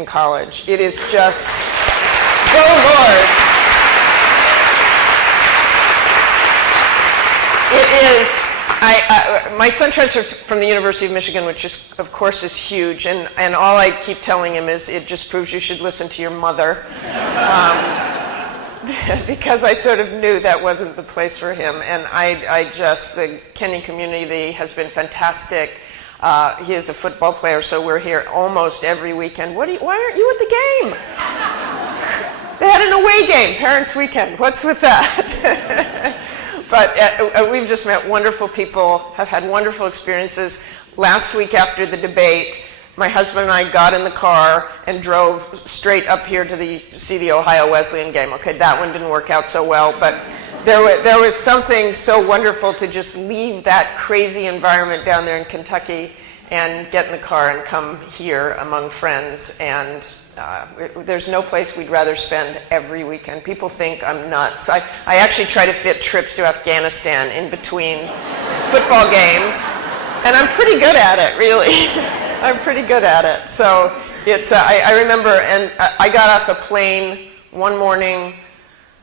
in college. It is just, go Lord. It is. My son transferred from the University of Michigan, which is, of course, is huge, and all I keep telling him is it just proves you should listen to your mother, because I sort of knew that wasn't the place for him, and the Kenyan community has been fantastic. He is a football player, so we're here almost every weekend. Why aren't you at the game? They had an away game, Parents' Weekend. What's with that? But we've just met wonderful people, have had wonderful experiences. Last week after the debate, my husband and I got in the car and drove straight up here to see the Ohio Wesleyan game. Okay, that one didn't work out so well, but there was something so wonderful to just leave that crazy environment down there in Kentucky and get in the car and come here among friends. And there's no place we'd rather spend every weekend. People think I'm nuts. I actually try to fit trips to Afghanistan in between football games, and I'm pretty good at it, really. I'm pretty good at it. So it's, I remember, and I got off a plane one morning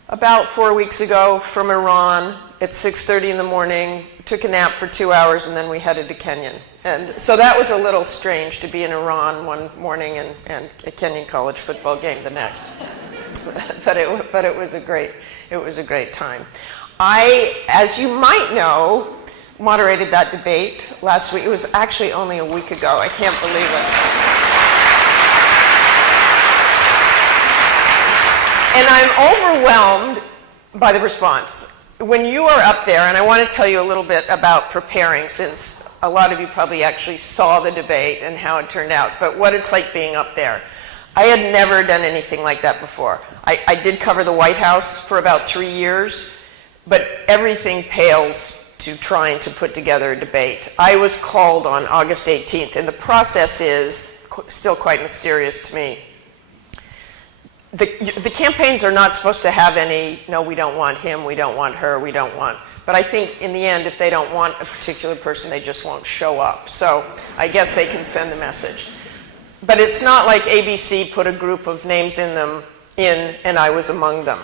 about 4 weeks ago from Iran at 6:30 in the morning, took a nap for 2 hours, and then we headed to Kenya. And so that was a little strange to be in Iran one morning and a Kenyan college football game the next. but it was a great time. I, as you might know, moderated that debate last week. It was actually only a week ago. I can't believe it. And I'm overwhelmed by the response. When you are up there, and I want to tell you a little bit about preparing, since a lot of you probably actually saw the debate and how it turned out, but what it's like being up there. I had never done anything like that before. I did cover the White House for about 3 years, but everything pales to trying to put together a debate. I was called on August 18th, and the process is still quite mysterious to me. The campaigns are not supposed to have any, no, we don't want him, we don't want her, we don't want. But I think in the end, if they don't want a particular person, they just won't show up. So I guess they can send the message. But it's not like ABC put a group of names in and I was among them.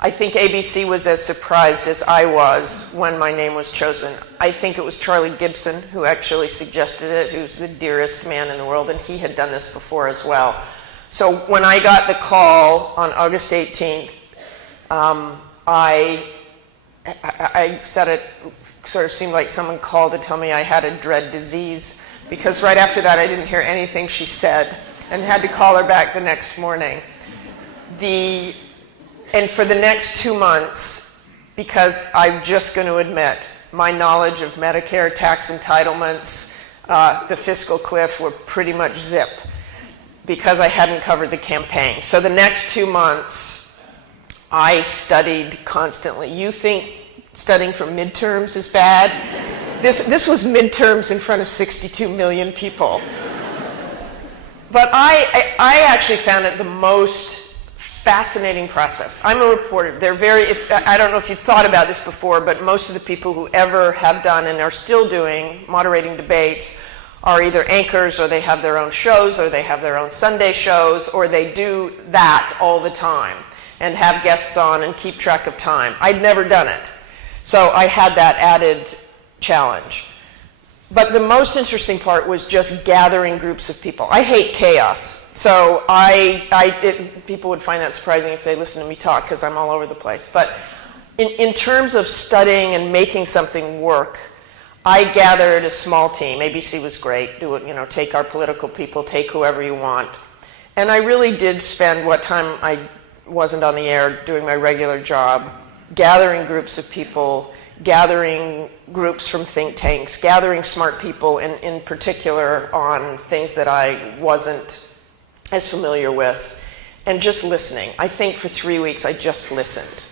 I think ABC was as surprised as I was when my name was chosen. I think it was Charlie Gibson who actually suggested it, who's the dearest man in the world, and he had done this before as well. So when I got the call on August 18th, I said it sort of seemed like someone called to tell me I had a dread disease, because right after that I didn't hear anything she said and had to call her back the next morning. And for the next 2 months, because I'm just going to admit, my knowledge of Medicare tax entitlements, the fiscal cliff, were pretty much zip, because I hadn't covered the campaign. So the next 2 months, I studied constantly. You think studying for midterms is bad? This was midterms in front of 62 million people. But I actually found it the most fascinating process. I'm a reporter. I don't know if you've thought about this before, but most of the people who ever have done and are still doing moderating debates are either anchors, or they have their own shows, or they have their own Sunday shows, or they do that all the time and have guests on and keep track of time. I'd never done it. So I had that added challenge. But the most interesting part was just gathering groups of people. I hate chaos. So people would find that surprising if they listen to me talk, because I'm all over the place. But in terms of studying and making something work, I gathered a small team. ABC was great. Do it, take our political people, take whoever you want. And I really did spend what time I wasn't on the air doing my regular job, gathering groups of people, gathering groups from think tanks, gathering smart people in particular on things that I wasn't as familiar with, and just listening. I think for 3 weeks I just listened.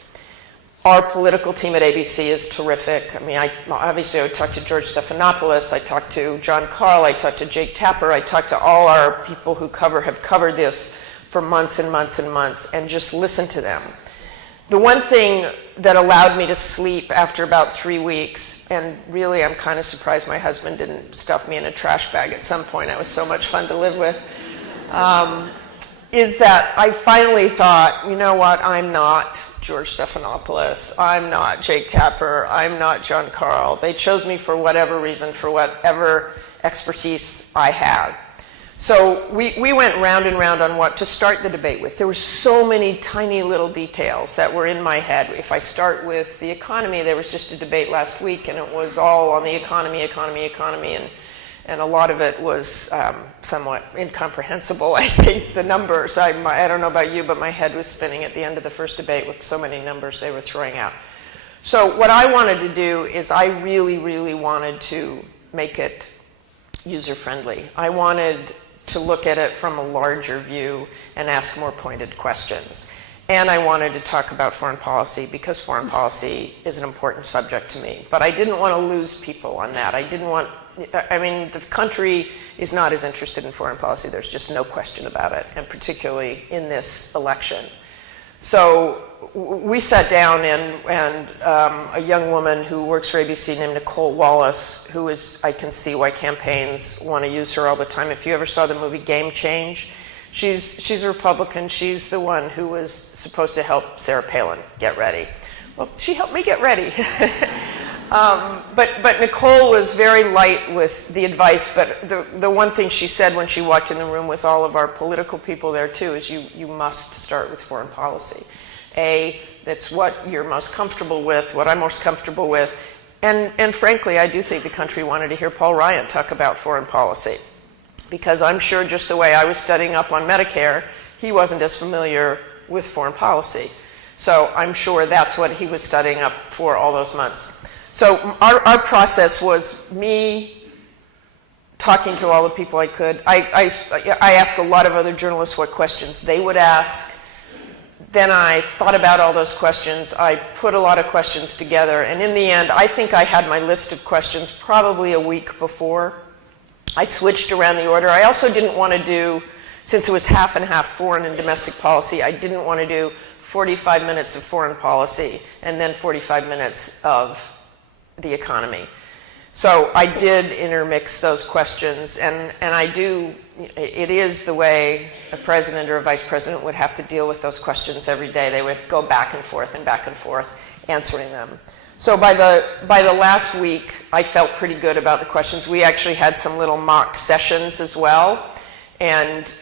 Our political team at ABC is terrific. I mean, obviously I talked to George Stephanopoulos, I talked to John Carl, I talked to Jake Tapper, I talked to all our people who have covered this for months and months and months, and just listened to them. The one thing that allowed me to sleep after about 3 weeks, and really I'm kind of surprised my husband didn't stuff me in a trash bag at some point, it was so much fun to live with, is that I finally thought, you know what, I'm not George Stephanopoulos, I'm not Jake Tapper, I'm not John Carl. They chose me for whatever reason, for whatever expertise I had. So we went round and round on what to start the debate with. There were so many tiny little details that were in my head. If I start with the economy, there was just a debate last week, and it was all on the economy, and a lot of it was somewhat incomprehensible. I think the numbers, I don't know about you, but my head was spinning at the end of the first debate with so many numbers they were throwing out. So what I wanted to do is I really, really wanted to make it user-friendly. I wanted to look at it from a larger view and ask more pointed questions. And I wanted to talk about foreign policy because foreign policy is an important subject to me. But I didn't want to lose people on that. I mean, the country is not as interested in foreign policy. There's just no question about it, and particularly in this election. So we sat down, and a young woman who works for ABC named Nicole Wallace, who is, I can see why campaigns want to use her all the time. If you ever saw the movie Game Change, she's a Republican. She's the one who was supposed to help Sarah Palin get ready. Well, she helped me get ready. But Nicole was very light with the advice, but the one thing she said when she walked in the room with all of our political people there too is you must start with foreign policy. That's what you're most comfortable with, what I'm most comfortable with. And frankly, I do think the country wanted to hear Paul Ryan talk about foreign policy. Because I'm sure just the way I was studying up on Medicare, he wasn't as familiar with foreign policy. So I'm sure that's what he was studying up for all those months. So our process was me talking to all the people I could. I asked a lot of other journalists what questions they would ask. Then I thought about all those questions. I put a lot of questions together. And in the end, I think I had my list of questions probably a week before. I switched around the order. I also didn't want to do, since it was half and half foreign and domestic policy, I didn't want to do 45 minutes of foreign policy and then 45 minutes of the economy. So I did intermix those questions, and it is the way a president or a vice president would have to deal with those questions every day. They would go back and forth answering them. So by the last week, I felt pretty good about the questions. We actually had some little mock sessions as well, and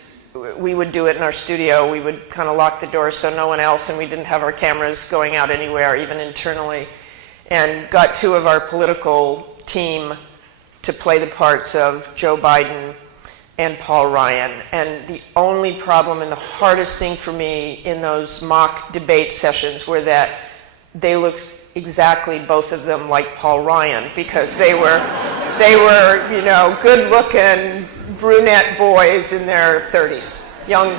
we would do it in our studio. We would kind of lock the doors so no one else, and we didn't have our cameras going out anywhere, even internally, and got two of our political team to play the parts of Joe Biden and Paul Ryan. And the only problem and the hardest thing for me in those mock debate sessions were that they looked exactly, both of them, like Paul Ryan, because they were good-looking brunette boys in their 30s, young.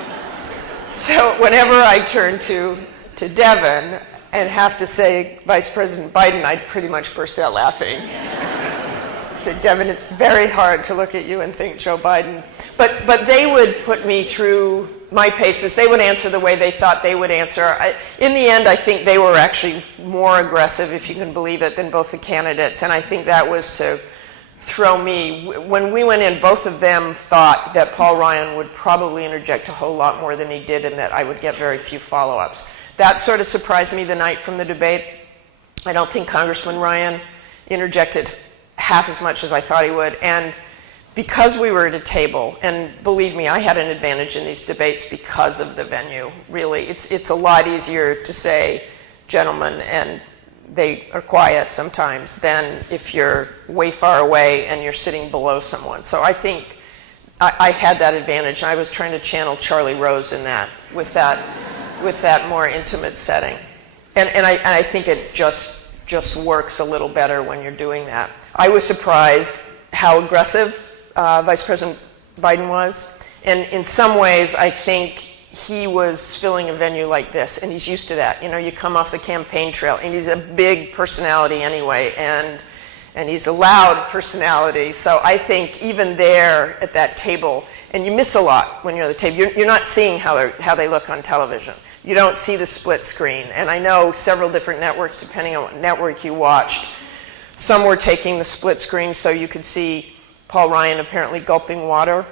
So whenever I turn to Devin and have to say Vice President Biden, I'd pretty much burst out laughing. I said, Devin, it's very hard to look at you and think Joe Biden. But they would put me through my paces. They would answer the way they thought they would answer. In the end, I think they were actually more aggressive, if you can believe it, than both the candidates. And I think that was to throw me. When we went in, both of them thought that Paul Ryan would probably interject a whole lot more than he did and that I would get very few follow-ups. That sort of surprised me the night from the debate. I don't think Congressman Ryan interjected half as much as I thought he would. And because we were at a table, and believe me, I had an advantage in these debates because of the venue, really. It's a lot easier to say, gentlemen, and they are quiet sometimes, than if you're way far away and you're sitting below someone. So I think I had that advantage. I was trying to channel Charlie Rose in that, with that more intimate setting. And I think it just works a little better when you're doing that. I was surprised how aggressive Vice President Biden was. And in some ways, I think he was filling a venue like this, and he's used to that. You know, you come off the campaign trail, and he's a big personality anyway, and he's a loud personality. So I think even there at that table, and you miss a lot when you're at the table. You're not seeing how they look on television. You don't see the split screen. And I know several different networks, depending on what network you watched, some were taking the split screen so you could see Paul Ryan apparently gulping water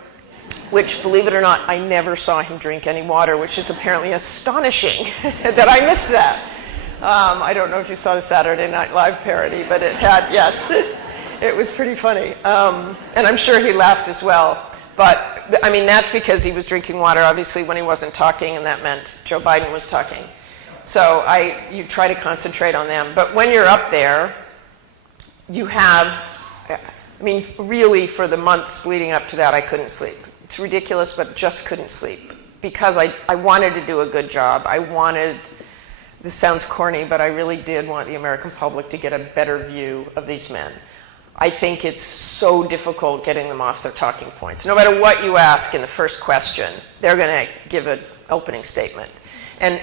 which, believe it or not, I never saw him drink any water, which is apparently astonishing that I missed that. I don't know if you saw the Saturday Night Live parody, but it had, yes, it was pretty funny. And I'm sure he laughed as well. But, I mean, that's because he was drinking water, obviously, when he wasn't talking, and that meant Joe Biden was talking. So you try to concentrate on them. But when you're up there, you have, I mean, really, for the months leading up to that, I couldn't sleep. It's ridiculous, but just couldn't sleep. Because I wanted to do a good job. This sounds corny, but I really did want the American public to get a better view of these men. I think it's so difficult getting them off their talking points. No matter what you ask in the first question, they're going to give an opening statement. And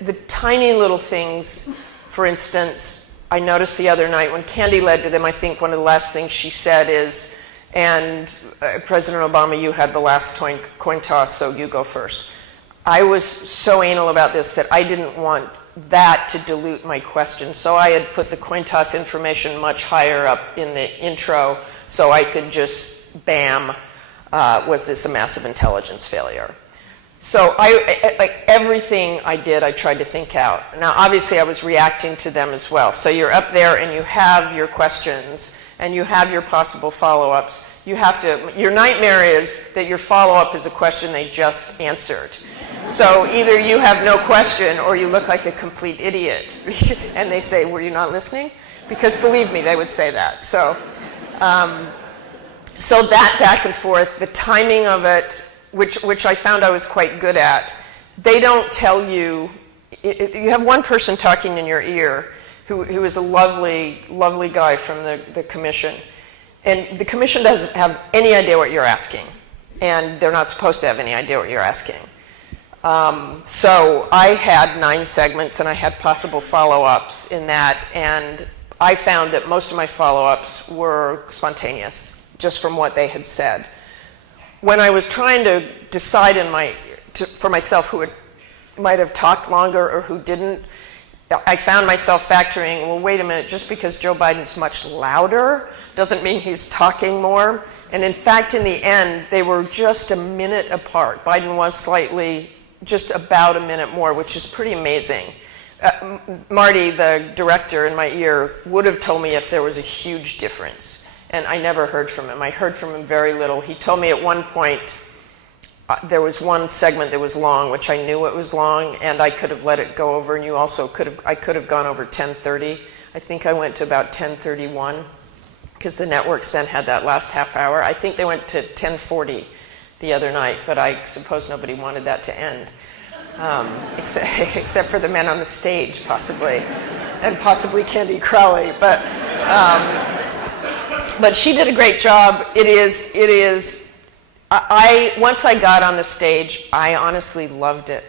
the tiny little things, for instance, I noticed the other night when Candy led to them, I think one of the last things she said is, and President Obama, you had the last coin toss, so you go first. I was so anal about this that I didn't want that to dilute my question. So I had put the coin toss information much higher up in the intro so I could just, bam, was this a massive intelligence failure? So like everything I did, I tried to think out. Now, obviously, I was reacting to them as well. So you're up there and you have your questions and you have your possible follow-ups. Your nightmare is that your follow-up is a question they just answered. So either you have no question or you look like a complete idiot. And they say, were you not listening? Because believe me, they would say that. So that back and forth, the timing of it, which I found I was quite good at, they don't tell you, you have one person talking in your ear who is a lovely, lovely guy from the commission. And the commission doesn't have any idea what you're asking. And they're not supposed to have any idea what you're asking. So I had 9 segments and I had possible follow-ups in that, and I found that most of my follow-ups were spontaneous, just from what they had said. When I was trying to decide for myself who might have talked longer or who didn't, I found myself factoring, well, wait a minute, just because Joe Biden's much louder doesn't mean he's talking more. And in fact, in the end, they were just a minute apart. Biden was just about a minute more, which is pretty amazing. Marty, the director in my ear, would have told me if there was a huge difference. And I never heard from him. I heard from him very little. He told me at one point there was one segment that was long, which I knew it was long, and I could have let it go over, and I could have gone over 10:30. I think I went to about 10:31, because the networks then had that last half hour. I think they went to 10:40 the other night, but I suppose nobody wanted that to end, except for the men on the stage, possibly, and possibly Candy Crowley. But she did a great job. Once I got on the stage, I honestly loved it.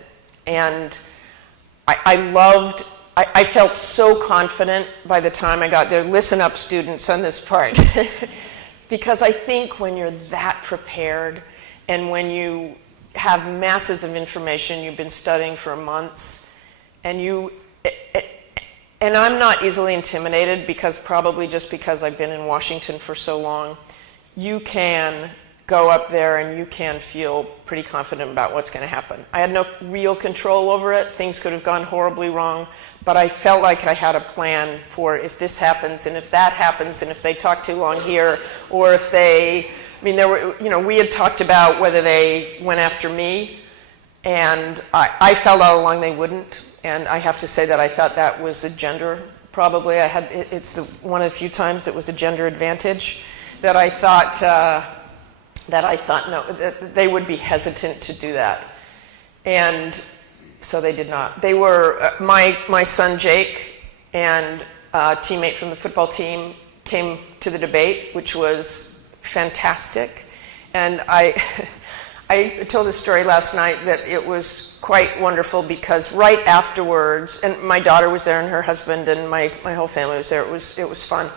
And I felt so confident by the time I got there. Listen up, students, on this part. Because I think when you're that prepared and when you have masses of information you've been studying for months, and I'm not easily intimidated, probably just because I've been in Washington for so long, you can go up there and you can feel pretty confident about what's going to happen. I had no real control over it. Things could have gone horribly wrong, but I felt like I had a plan for if this happens and if that happens and if they talk too long here, or if we had talked about whether they went after me, and I felt all along they wouldn't. And I have to say that I thought that was a gender, probably. It's one of the few times it was a gender advantage that I thought no, that they would be hesitant to do that. And so they did not. They were, my son Jake and a teammate from the football team came to the debate, which was fantastic. And I told a story last night that it was quite wonderful, because right afterwards, and my daughter was there and her husband and my whole family was there. It was fun.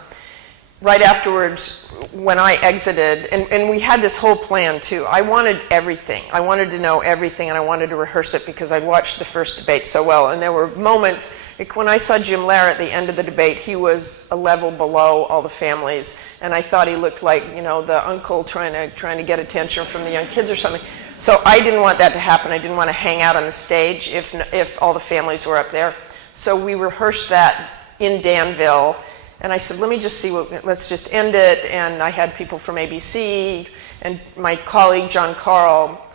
Right afterwards, when I exited, and we had this whole plan too. I wanted everything. I wanted to know everything, and I wanted to rehearse it because I'd watched the first debate so well. And there were moments Like when I saw Jim Lehrer at the end of the debate, he was a level below all the families, and I thought he looked like, you know, the uncle trying to get attention from the young kids or something. So I didn't want that to happen. I didn't want to hang out on the stage if all the families were up there. So we rehearsed that in Danville, and I said, let me just see let's just end it. And I had people from ABC, and my colleague John Carl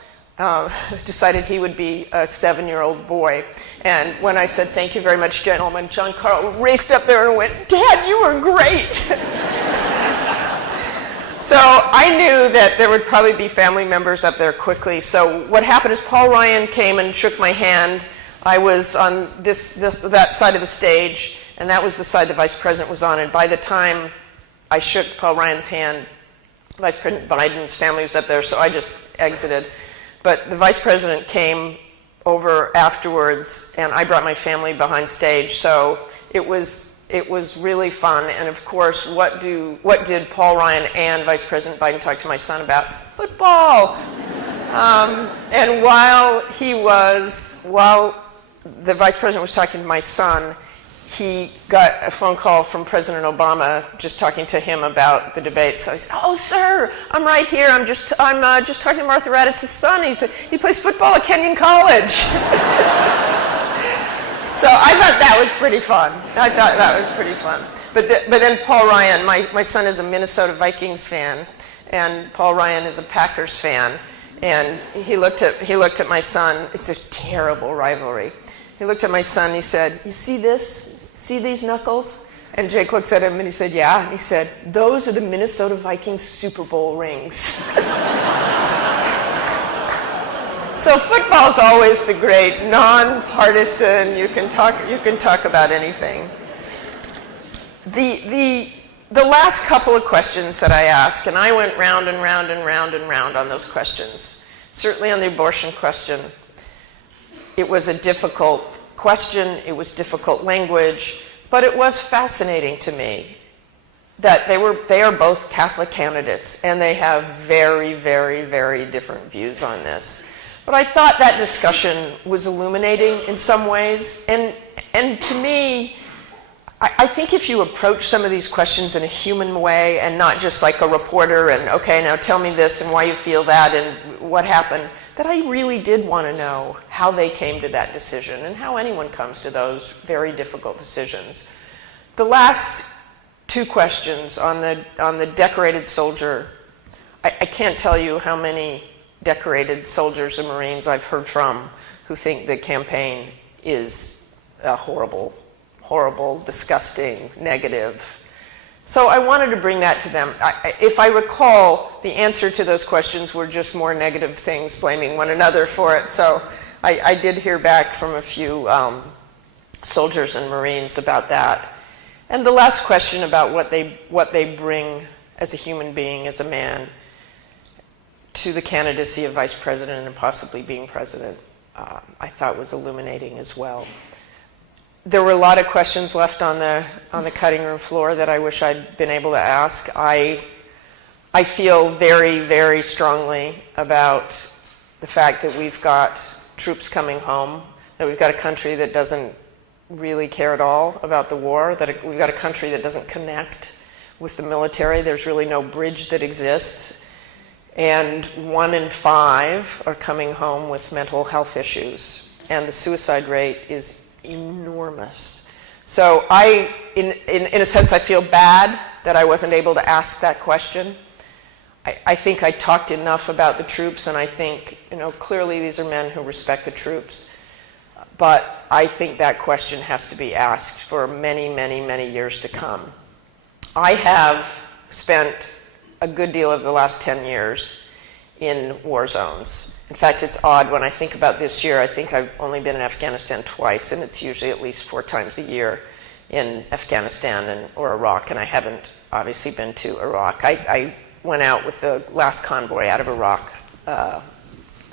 decided he would be a 7-year-old boy. And when I said, thank you very much, gentlemen, John Carl raced up there and went, Dad, you were great. So I knew that there would probably be family members up there quickly. So what happened is Paul Ryan came and shook my hand. I was on that side of the stage, and that was the side the vice president was on. And by the time I shook Paul Ryan's hand, Vice President Biden's family was up there, so I just exited. But the vice president came over afterwards, and I brought my family behind stage. So it was really fun. And of course, what did Paul Ryan and Vice President Biden talk to my son about? Football. And while the vice president was talking to my son, he got a phone call from President Obama just talking to him about the debate. So I said, "Oh, sir, I'm right here. I'm just talking to Martha Raddatz's son. He plays football at Kenyon College." So I thought that was pretty fun. But then Paul Ryan, my son is a Minnesota Vikings fan, and Paul Ryan is a Packers fan, and he looked at my son. It's a terrible rivalry. He looked at my son and he said, "You see this? See these knuckles?" And Jake looks at him and he said, "Yeah." And he said, "Those are the Minnesota Vikings Super Bowl rings." So football's always the great non-partisan. You can talk about anything. The last couple of questions that I asked, and I went round and round and round and round on those questions. Certainly on the abortion question, it was a difficult question, it was difficult language, but it was fascinating to me that they are both Catholic candidates, and they have very, very, very different views on this. But I thought that discussion was illuminating in some ways, and to me, I think if you approach some of these questions in a human way and not just like a reporter and, okay, now tell me this and why you feel that and what happened, that I really did want to know how they came to that decision and how anyone comes to those very difficult decisions. The last two questions on the decorated soldier, I can't tell you how many decorated soldiers and Marines I've heard from who think the campaign is horrible, disgusting, negative. So I wanted to bring that to them. If I recall, the answer to those questions were just more negative things, blaming one another for it. So I did hear back from a few soldiers and Marines about that. And the last question about what they bring as a human being, as a man, to the candidacy of vice president and possibly being president, I thought was illuminating as well. There were a lot of questions left on the cutting room floor that I wish I'd been able to ask. I feel very, very strongly about the fact that we've got troops coming home, that we've got a country that doesn't really care at all about the war, that we've got a country that doesn't connect with the military. There's really no bridge that exists. And 1 in 5 are coming home with mental health issues. And the suicide rate is enormous. So in a sense, I feel bad that I wasn't able to ask that question. I think I talked enough about the troops, and I think, clearly these are men who respect the troops. But I think that question has to be asked for many, many, many years to come. I have spent a good deal of the last 10 years in war zones. In fact, it's odd when I think about this year. I think I've only been in Afghanistan twice, and it's usually at least 4 times a year in Afghanistan or Iraq, and I haven't obviously been to Iraq. I went out with the last convoy out of Iraq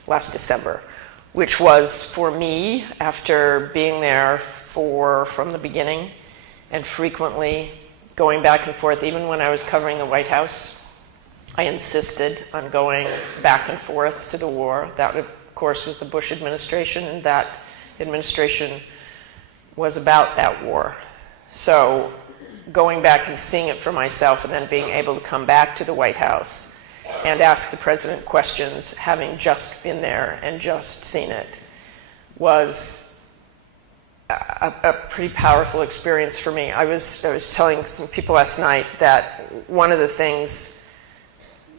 last December, which was, for me, after being there from the beginning and frequently going back and forth, even when I was covering the White House, I insisted on going back and forth to the war. That, of course, was the Bush administration, and that administration was about that war. So going back and seeing it for myself and then being able to come back to the White House and ask the president questions, having just been there and just seen it, was a pretty powerful experience for me. I was telling some people last night that one of the things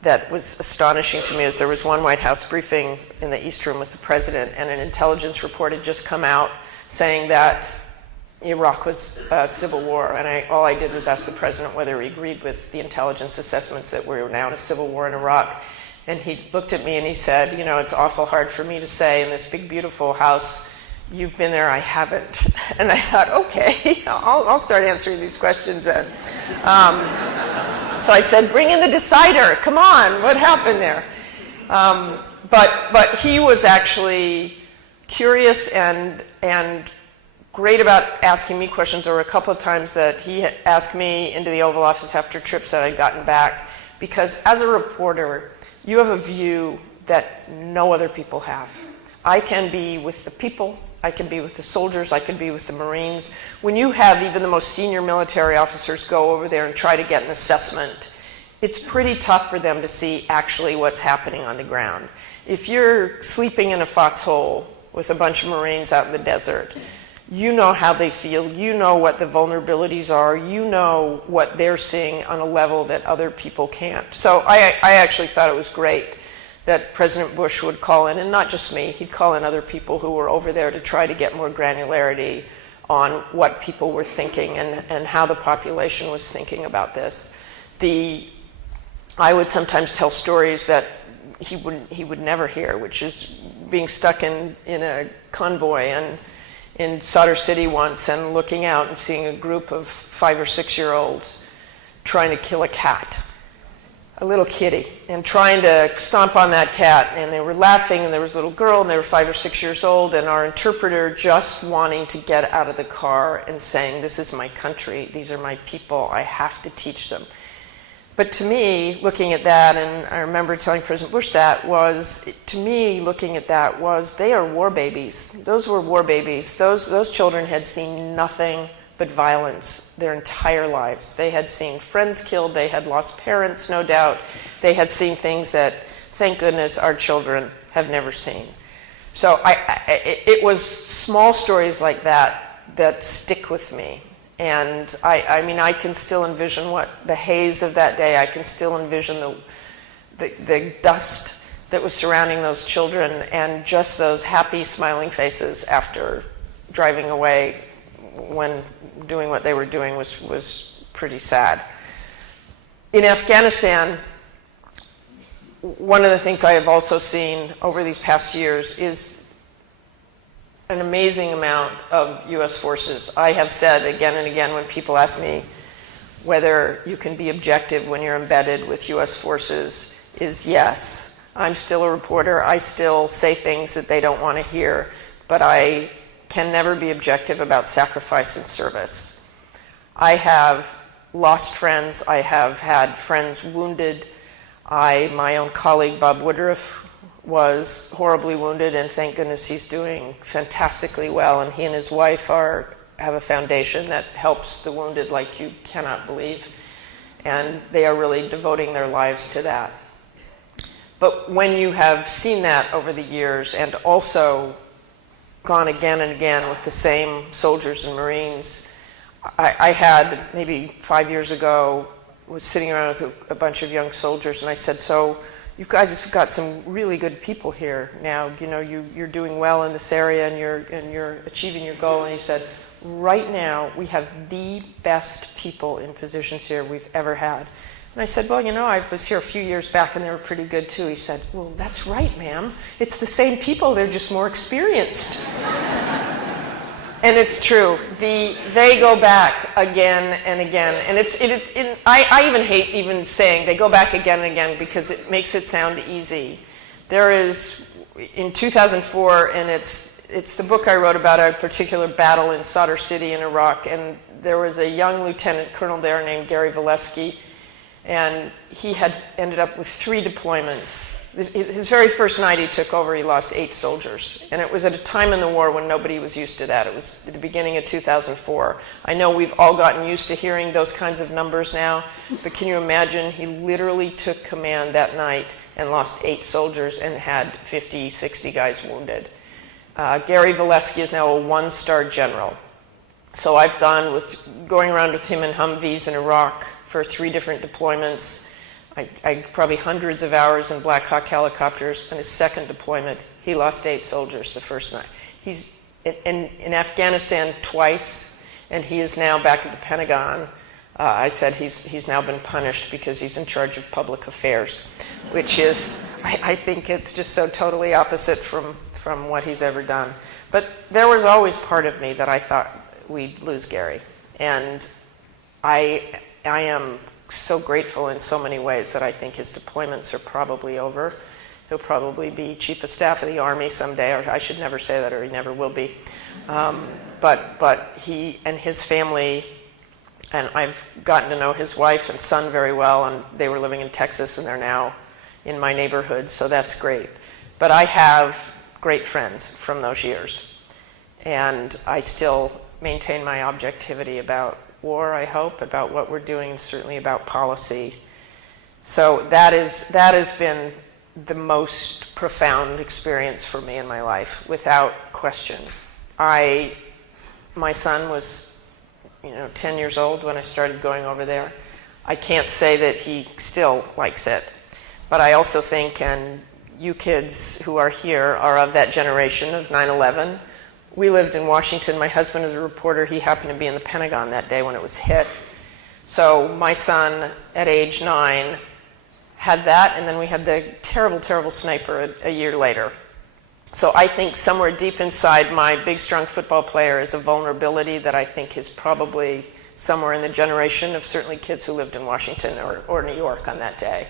that was astonishing to me is there was one White House briefing in the East Room with the president, and an intelligence report had just come out saying that Iraq was a civil war, and all I did was ask the president whether he agreed with the intelligence assessments that we were now in a civil war in Iraq. And he looked at me and he said, you know, it's awful hard for me to say in this big, beautiful house, you've been there, I haven't. And I thought, okay, I'll start answering these questions then. So I said, bring in the decider, come on, what happened there? But he was actually curious and great about asking me questions. There were a couple of times that he asked me into the Oval Office after trips that I'd gotten back, because as a reporter, you have a view that no other people have. I can be with the people, I can be with the soldiers, I can be with the Marines. When you have even the most senior military officers go over there and try to get an assessment, it's pretty tough for them to see actually what's happening on the ground. If you're sleeping in a foxhole with a bunch of Marines out in the desert, you know how they feel, you know what the vulnerabilities are, you know what they're seeing on a level that other people can't. So I actually thought it was great that President Bush would call in, and not just me, he'd call in other people who were over there to try to get more granularity on what people were thinking and how the population was thinking about this. I would sometimes tell stories that he would never hear, which is being stuck in a convoy and in Sadr City once and looking out and seeing a group of 5 or 6 year olds trying to kill a cat, a little kitty, and trying to stomp on that cat. And they were laughing, and there was a little girl, and they were 5 or 6 years old, and our interpreter just wanting to get out of the car and saying, this is my country, these are my people, I have to teach them. But to me, looking at that, and I remember telling President Bush that, they are war babies. Those were war babies. Those children had seen nothing but violence their entire lives. They had seen friends killed, they had lost parents, no doubt. They had seen things that, thank goodness, our children have never seen. So it was small stories like that that stick with me. And I mean, I can still envision the haze of that day. I can still envision the dust that was surrounding those children and just those happy, smiling faces after driving away when doing what they were doing was pretty sad. In Afghanistan, one of the things I have also seen over these past years is an amazing amount of U.S. forces. I have said again and again when people ask me whether you can be objective when you're embedded with U.S. forces is yes. I'm still a reporter. I still say things that they don't want to hear, but I can never be objective about sacrifice and service. I have lost friends. I have had friends wounded. My own colleague, Bob Woodruff, was horribly wounded, and thank goodness he's doing fantastically well, and he and his wife have a foundation that helps the wounded like you cannot believe, and they are really devoting their lives to that. But when you have seen that over the years and also gone again and again with the same soldiers and Marines, I had maybe 5 years ago, was sitting around with a bunch of young soldiers, and I said, so you guys have got some really good people here now. You know, you're doing well in this area, and you're achieving your goal. And he said, right now we have the best people in positions here we've ever had. And I said, well, you know, I was here a few years back, and they were pretty good too. He said, well, that's right, ma'am. It's the same people. They're just more experienced. And it's true. They go back again and again, and I even hate even saying they go back again and again because it makes it sound easy. There is, in 2004, and it's the book I wrote about a particular battle in Sadr City in Iraq, and there was a young lieutenant colonel there named Gary Valesky, and he had ended up with 3 deployments his very first night he took over, he lost 8 soldiers. And it was at a time in the war when nobody was used to that. It was at the beginning of 2004. I know we've all gotten used to hearing those kinds of numbers now, but can you imagine? He literally took command that night and lost 8 soldiers and had 50, 60 guys wounded. Gary Valesky is now a 1-star general. So I've done with going around with him in Humvees in Iraq for 3 different deployments. I probably hundreds of hours in Black Hawk helicopters. On his second deployment, he lost 8 soldiers the first night. He's in Afghanistan twice, and he is now back at the Pentagon. I said he's now been punished because he's in charge of public affairs, which is, I think it's just so totally opposite from what he's ever done. But there was always part of me that I thought we'd lose Gary. And I am so grateful in so many ways that I think his deployments are probably over. He'll probably be Chief of Staff of the Army someday, or I should never say that, or he never will be. But he and his family, and I've gotten to know his wife and son very well, and they were living in Texas, and they're now in my neighborhood, so that's great. But I have great friends from those years, and I still maintain my objectivity about war, I hope, about what we're doing, and certainly about policy. So that has been the most profound experience for me in my life, without question. My son was, 10 years old when I started going over there. I can't say that he still likes it, but I also think, and you kids who are here are of that generation of 9/11. We lived in Washington. My husband is a reporter. He happened to be in the Pentagon that day when it was hit. So my son, at age 9, had that, and then we had the terrible, terrible sniper a year later. So I think somewhere deep inside my big, strong football player is a vulnerability that I think is probably somewhere in the generation of certainly kids who lived in Washington or New York on that day.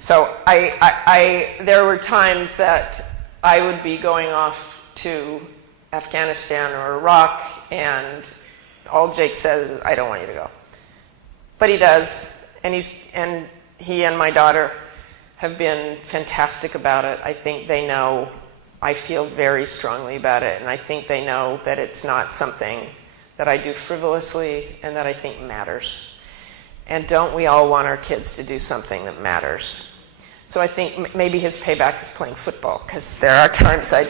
So there were times that I would be going off to Afghanistan or Iraq, and all Jake says is, I don't want you to go. But he does, and he and my daughter have been fantastic about it. I think they know I feel very strongly about it, and I think they know that it's not something that I do frivolously and that I think matters. And don't we all want our kids to do something that matters? So I think maybe his payback is playing football, because there are times I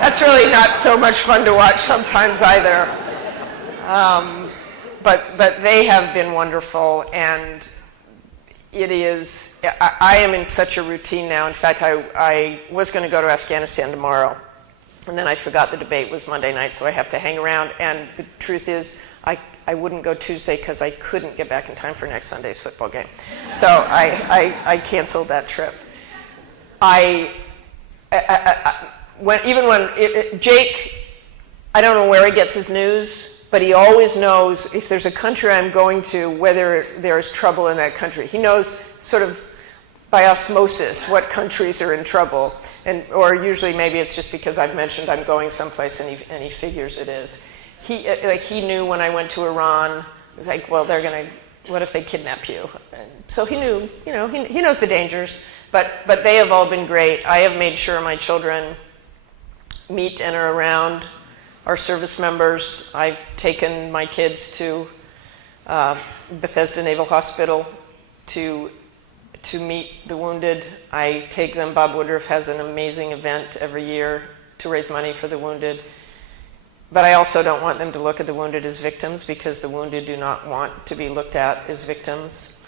that's really not so much fun to watch sometimes either. But they have been wonderful, and it is, I am in such a routine now. In fact, I was going to go to Afghanistan tomorrow, and then I forgot the debate was Monday night, so I have to hang around. And the truth is, I wouldn't go Tuesday because I couldn't get back in time for next Sunday's football game. So I canceled that trip. Jake, I don't know where he gets his news, but he always knows if there's a country I'm going to, whether there's trouble in that country. He knows sort of by osmosis what countries are in trouble, or usually maybe it's just because I've mentioned I'm going someplace and he figures it is. He knew when I went to Iran, well, what if they kidnap you? And so he knew, he knows the dangers, but they have all been great. I have made sure my children meet and are around our service members. I've taken my kids to Bethesda Naval Hospital to meet the wounded. I take them, Bob Woodruff has an amazing event every year to raise money for the wounded. But I also don't want them to look at the wounded as victims, because the wounded do not want to be looked at as victims.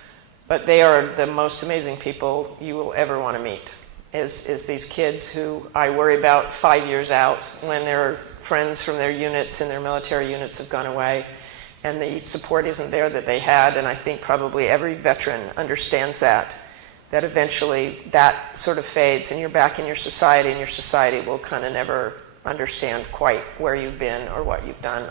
But they are the most amazing people you will ever want to meet, is these kids who I worry about 5 years out when their friends from their units and their military units have gone away and the support isn't there that they had. And I think probably every veteran understands that eventually that sort of fades and you're back in your society, and your society will kind of never understand quite where you've been or what you've done.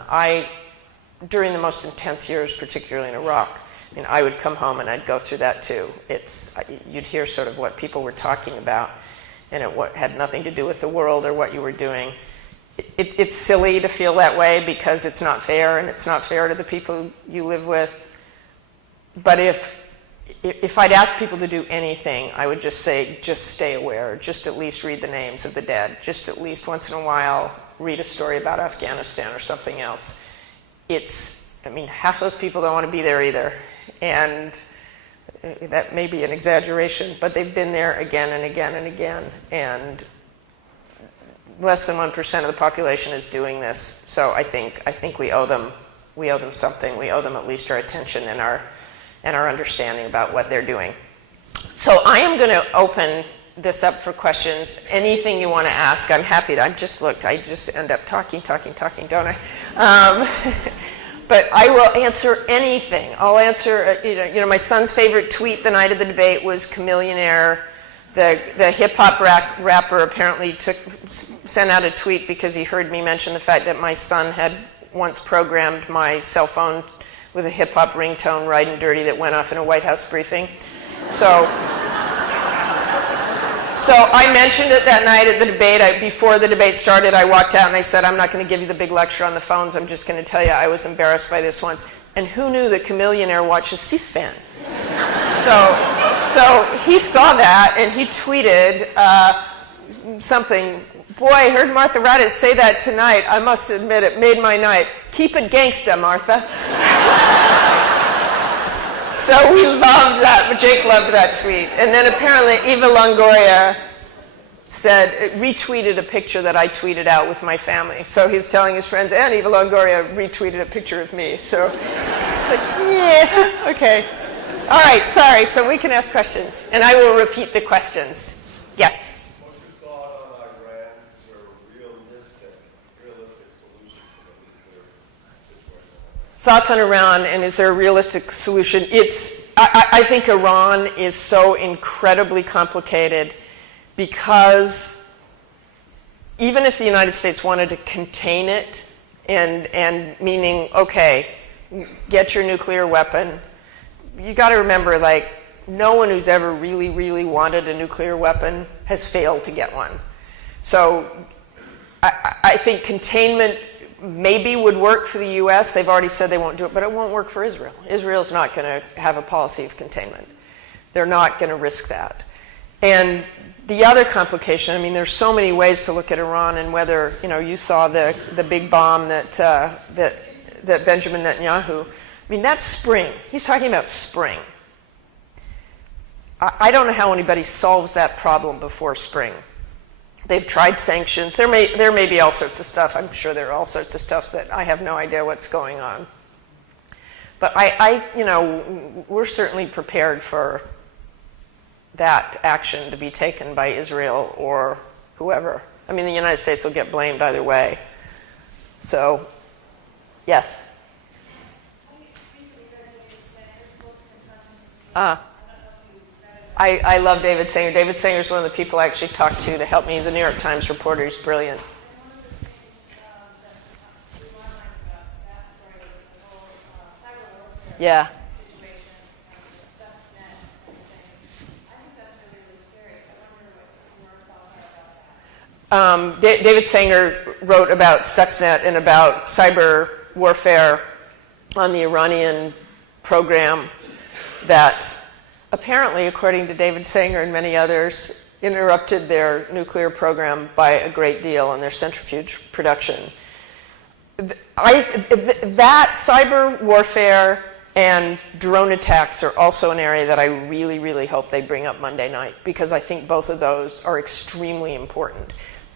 During the most intense years, particularly in Iraq, I would come home and I'd go through that too. You'd hear sort of what people were talking about, and it had nothing to do with the world or what you were doing. It's silly to feel that way because it's not fair, and it's not fair to the people you live with. But if if I'd ask people to do anything, I would just say, just stay aware. Just at least read the names of the dead. Just at least once in a while, read a story about Afghanistan or something else. Half those people don't want to be there either. And that may be an exaggeration, but they've been there again and again and again. And less than 1% of the population is doing this. So I think we owe them something. We owe them at least our attention and our understanding about what they're doing. So I am going to open this up for questions. Anything you want to ask, I'm happy to. I just end up talking, don't I? But I will answer anything. I'll answer, my son's favorite tweet the night of the debate was Chameleonaire. The hip-hop rapper apparently sent out a tweet because he heard me mention the fact that my son had once programmed my cell phone with a hip-hop ringtone, Riding Dirty, that went off in a White House briefing. So I mentioned it that night at the debate. Before the debate started, I walked out and I said, I'm not going to give you the big lecture on the phones. I'm just going to tell you I was embarrassed by this once. And who knew that Chameleonaire watches C-SPAN? So he saw that and he tweeted something. Boy, I heard Martha Raddatz say that tonight. I must admit, it made my night. Keep it gangsta, Martha. So we loved that. Jake loved that tweet. And then apparently Eva Longoria retweeted a picture that I tweeted out with my family. So he's telling his friends, and Eva Longoria retweeted a picture of me. So it's like, yeah, okay. All right, sorry. So we can ask questions. And I will repeat the questions. Yes? What's your thought on Iran? Is there a realistic solution to the nuclear situation? Thoughts on Iran, and is there a realistic solution? I think Iran is so incredibly complicated because even if the United States wanted to contain it, and meaning, okay, get your nuclear weapon, you got to remember, no one who's ever really, really wanted a nuclear weapon has failed to get one. So I think containment maybe would work for the U.S. They've already said they won't do it, but it won't work for Israel. Israel's not going to have a policy of containment. They're not going to risk that. And the other complication, there's so many ways to look at Iran, and whether, you saw the big bomb that Benjamin Netanyahu, that's spring. He's talking about spring. I don't know how anybody solves that problem before spring. They've tried sanctions. There may be all sorts of stuff. I'm sure there are all sorts of stuff that I have no idea what's going on. But we're certainly prepared for that action to be taken by Israel or whoever. The United States will get blamed either way. So, yes. I love David Sanger. David Sanger is one of the people I actually talked to help me. He's a New York Times reporter. He's brilliant. Yeah. David Sanger wrote about Stuxnet and about cyber warfare on the Iranian program that apparently, according to David Sanger and many others, interrupted their nuclear program by a great deal in their centrifuge production. That cyber warfare and drone attacks are also an area that I really, really hope they bring up Monday night, because I think both of those are extremely important.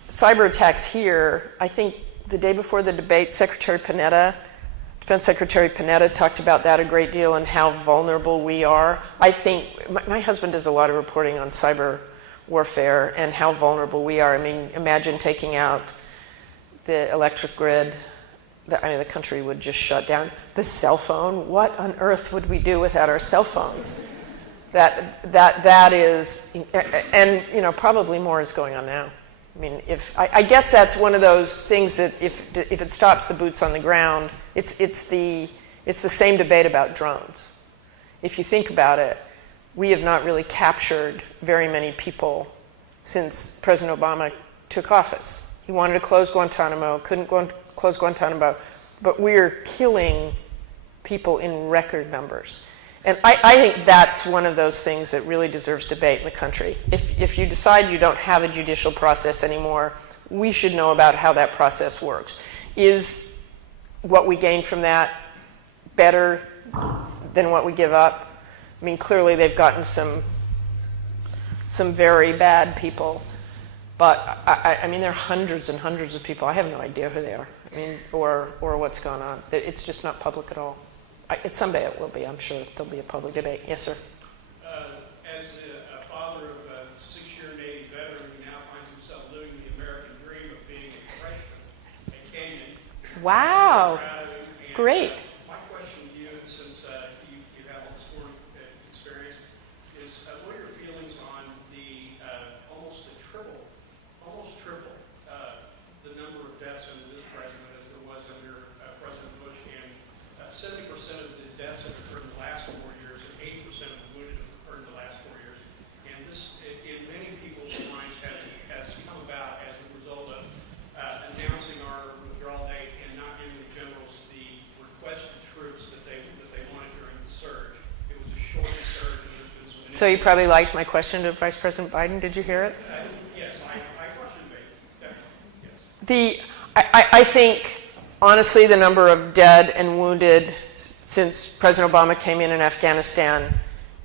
Cyber attacks here, I think the day before the debate, Defense Secretary Panetta talked about that a great deal and how vulnerable we are. I think my husband does a lot of reporting on cyber warfare and how vulnerable we are. Imagine taking out the electric grid. The country would just shut down. The cell phone, what on earth would we do without our cell phones? That is, and probably more is going on now. I guess that's one of those things that if it stops the boots on the ground, it's the same debate about drones. If you think about it, we have not really captured very many people since President Obama took office. He wanted to close Guantanamo, couldn't close Guantanamo, but we're killing people in record numbers. And I think that's one of those things that really deserves debate in the country. If you decide you don't have a judicial process anymore, we should know about how that process works. Is what we gain from that better than what we give up? I mean, clearly they've gotten some very bad people, but I mean, there are hundreds and hundreds of people. I have no idea who they are. I mean, or what's going on. It's just not public at all. Someday it will be. I'm sure there'll be a public debate. Yes, sir. As a father of a 6-year Navy veteran who now finds himself living the American dream of being a freshman at Kenyon. Wow. Great. My question to you, since you have all this foreign experience, is what are your feelings on the almost triple the number of deaths under this president as there was under President Bush, and 70% of the deaths have occurred in the last 4 years, and 80% of the wounded have occurred in the last 4 years. And this, in many people's minds, has come about as a result of announcing our withdrawal date and not giving the generals the requested troops that they wanted during the surge. It was a short surge, and there's been some. So you probably liked my question to Vice President Biden. Did you hear it? Yes, I questioned it. Yes. I think, honestly, the number of dead and wounded since President Obama came in Afghanistan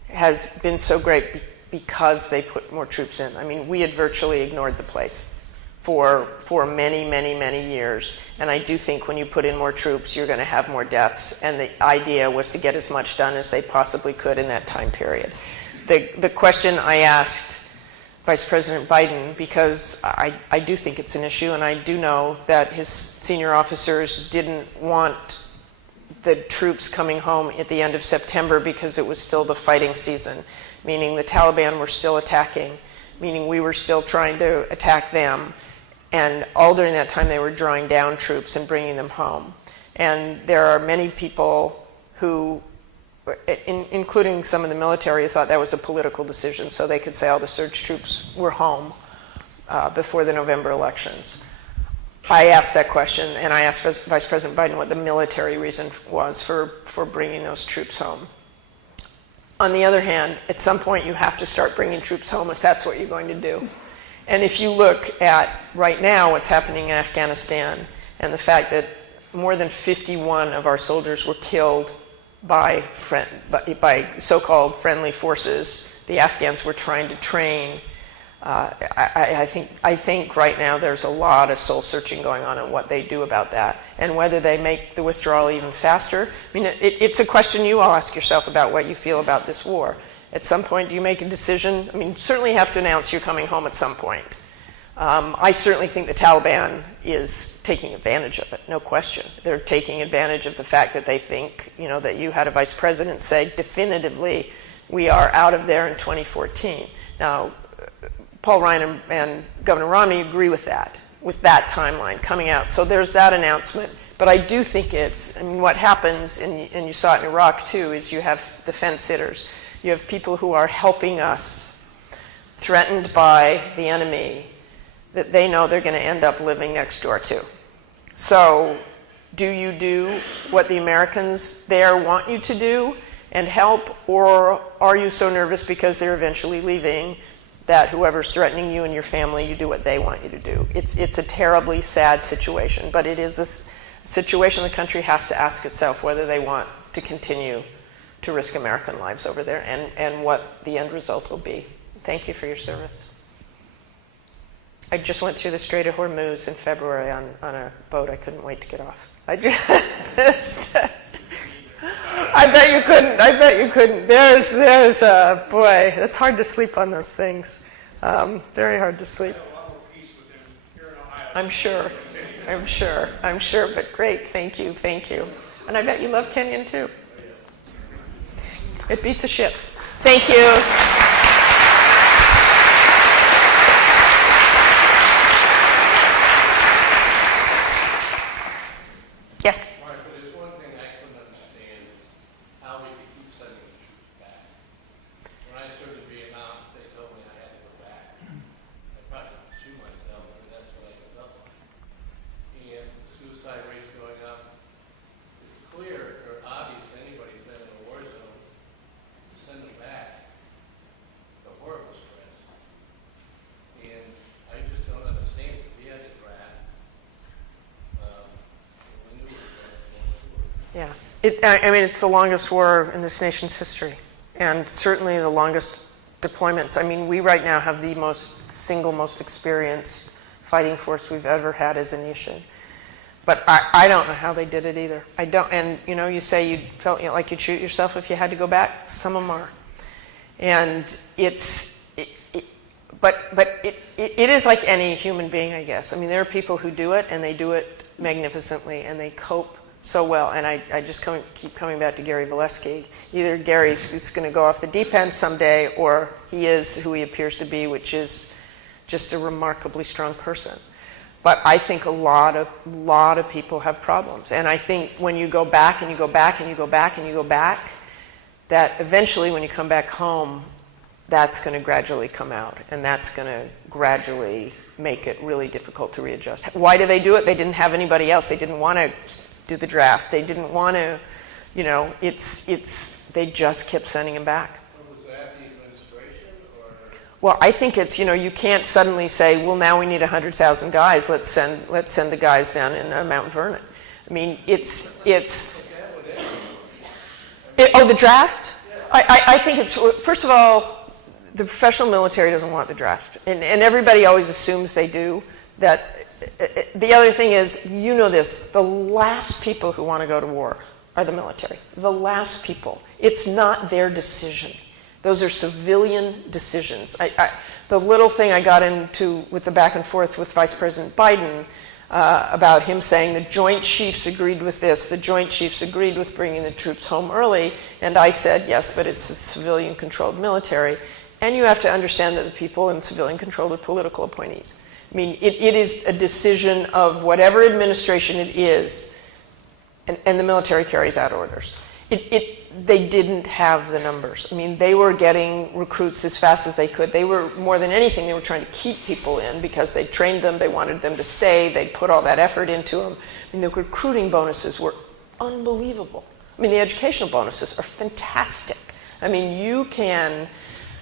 has been so great because they put more troops in. I mean, we had virtually ignored the place for many, many, many years. And I do think when you put in more troops, you're going to have more deaths. And the idea was to get as much done as they possibly could in that time period. The question I asked Vice President Biden, because I do think it's an issue, and I do know that his senior officers didn't want the troops coming home at the end of September because it was still the fighting season, meaning the Taliban were still attacking, meaning we were still trying to attack them. And all during that time, they were drawing down troops and bringing them home. And there are many people who, including some of the military, who thought that was a political decision so they could say all the surge troops were home before the November elections. I asked that question, and I asked Vice President Biden what the military reason was for bringing those troops home. On the other hand, at some point you have to start bringing troops home if that's what you're going to do. And if you look at right now what's happening in Afghanistan and the fact that more than 51 of our soldiers were killed by so-called friendly forces the Afghans were trying to train, I think right now there's a lot of soul searching going on what they do about that and whether they make the withdrawal even faster. I mean, it's a question you all ask yourself about what you feel about this war. At some point, do you make a decision? I mean, certainly you have to announce you're coming home at some point. I certainly think the Taliban is taking advantage of it, no question. They're taking advantage of the fact that they think, that you had a vice president say definitively we are out of there in 2014. Now, Paul Ryan and Governor Romney agree with that timeline coming out. So there's that announcement. But I do think what happens, and you saw it in Iraq too, is you have the fence sitters. You have people who are helping us, threatened by the enemy, that they know they're going to end up living next door to. So do you do what the Americans there want you to do and help, or are you so nervous because they're eventually leaving that whoever's threatening you and your family, you do what they want you to do? It's a terribly sad situation, but it is a situation the country has to ask itself whether they want to continue to risk American lives over there and what the end result will be. Thank you for your service. I just went through the Strait of Hormuz in February on a boat. I couldn't wait to get off. I bet you couldn't. There's boy, it's hard to sleep on those things. Very hard to sleep. I'm sure, but great, thank you. And I bet you love Kenyon too. It beats a ship. Thank you. Yes. Martha, there's one thing I couldn't understand is how we could keep sending the troops back. When I served in Vietnam, they told me I had to go back. I probably would shoot myself, but that's what I ended up on. And the suicide rate's going up. It's clear or obvious to anybody who's been in a war zone I mean, it's the longest war in this nation's history, and certainly the longest deployments. I mean, we right now have the single most experienced fighting force we've ever had as a nation. But I don't know how they did it either. I don't. And you say you felt like you'd shoot yourself if you had to go back. Some of them are, and but it is like any human being, I guess. I mean, there are people who do it, and they do it magnificently, and they cope so well. And I just keep coming back to Gary Valesky. Either Gary's just going to go off the deep end someday, or he is who he appears to be, which is just a remarkably strong person. But I think a lot of people have problems. And I think when you go back and you go back and you go back and you go back, that eventually when you come back home, that's going to gradually come out. And that's going to gradually make it really difficult to readjust. Why do they do it? They didn't have anybody else. They didn't want to do the draft. They didn't want to, they just kept sending him back. Was that the administration or? Well, I think it's, you can't suddenly say, well, now we need 100,000 guys. Let's send the guys down in Mount Vernon. I mean, the draft? I think it's, first of all, the professional military doesn't want the draft. And everybody always assumes they do. That the other thing is, this, the last people who want to go to war are the military. The last people. It's not their decision. Those are civilian decisions. The little thing I got into with the back and forth with Vice President Biden about him saying the Joint Chiefs agreed with this, the Joint Chiefs agreed with bringing the troops home early, and I said, yes, but it's a civilian-controlled military. And you have to understand that the people in civilian control are political appointees. I mean, it is a decision of whatever administration it is, and the military carries out orders. They didn't have the numbers. I mean, they were getting recruits as fast as they could. They were, more than anything, they were trying to keep people in because they trained them, they wanted them to stay, they put all that effort into them. I mean, the recruiting bonuses were unbelievable. I mean, the educational bonuses are fantastic. I mean,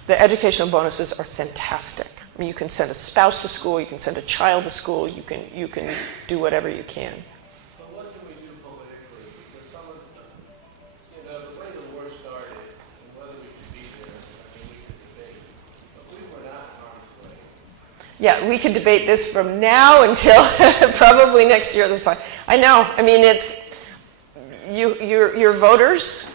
the educational bonuses are fantastic. I mean, you can send a spouse to school, you can send a child to school, you can do whatever you can. But what can we do politically? Because some of the way the war started, and whether we could be there, we could debate. But we were not in harm's way. Yeah, we could debate this from now until probably next year this time. I know. I mean, it's your voters.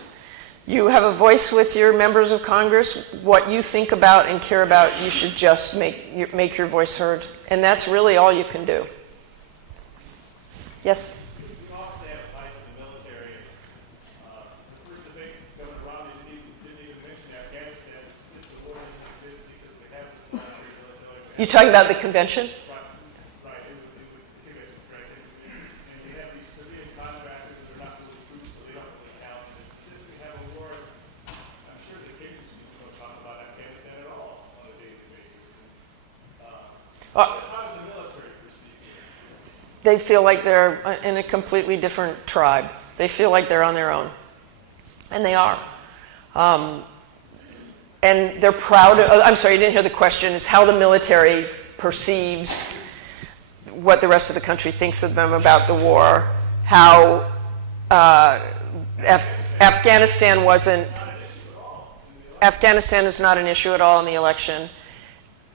You have a voice with your members of Congress. What you think about and care about, you should just make your voice heard. And that's really all you can do. Yes? We obviously have ties to the military. The first debate, Governor Romney didn't even mention Afghanistan. If the war doesn't exist because they have this military. You talking about the convention? Right. It would correct. And we have these civilian contractors that are not really troops, so they don't really count. And if we have a war, I'm sure the King's going to talk about Afghanistan at all on a daily basis. How does the military perceive it? They feel like they're in a completely different tribe. They feel like they're on their own. And they are. And they're proud of, I'm sorry, you didn't hear the question, is how the military perceives what the rest of the country thinks of them about the war, how Afghanistan is not an issue at all in the election.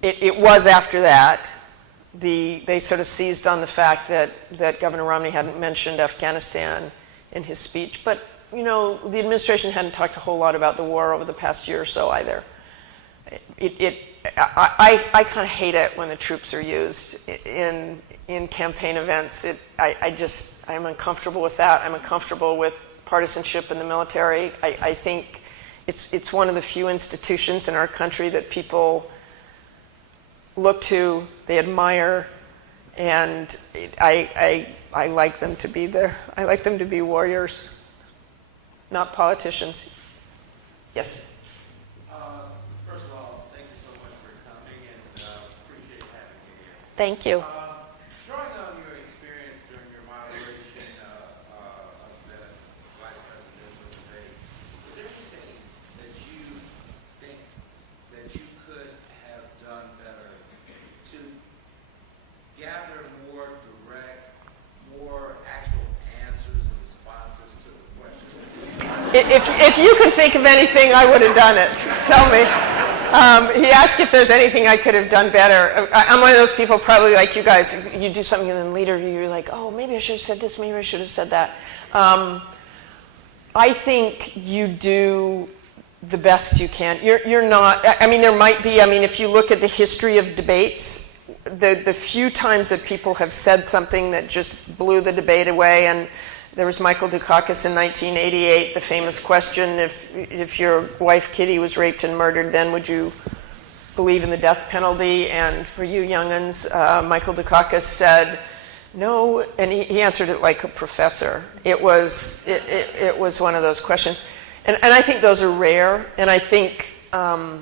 It was after that. They sort of seized on the fact that Governor Romney hadn't mentioned Afghanistan in his speech. But, the administration hadn't talked a whole lot about the war over the past year or so either. I kind of hate it when the troops are used in campaign events. I'm uncomfortable with that. I'm uncomfortable with partisanship in the military. I think it's one of the few institutions in our country that people look to, they admire, and I like them to be there. I like them to be warriors, not politicians. Yes? First of all, thank you so much for coming, and appreciate having you here. Thank you. Drawing on your experience during your moderation of the vice presidential debate, is there anything that you think that you could have done better to gather more direct, more actual answers and responses to the questions that If you could think of anything, I would have done it. Tell me. He asked if there's anything I could have done better. I'm one of those people, probably like you guys, you do something and then later you're like, oh, maybe I should have said this, maybe I should have said that. I think you do the best you can. You're not, I mean, there might be, I mean, if you look at the history of debates, the few times that people have said something that just blew the debate away, and there was Michael Dukakis in 1988, the famous question, if your wife Kitty was raped and murdered, then would you believe in the death penalty? And for you young'uns, Michael Dukakis said no, and he answered it like a professor. It was one of those questions. And I think those are rare, and I think Governor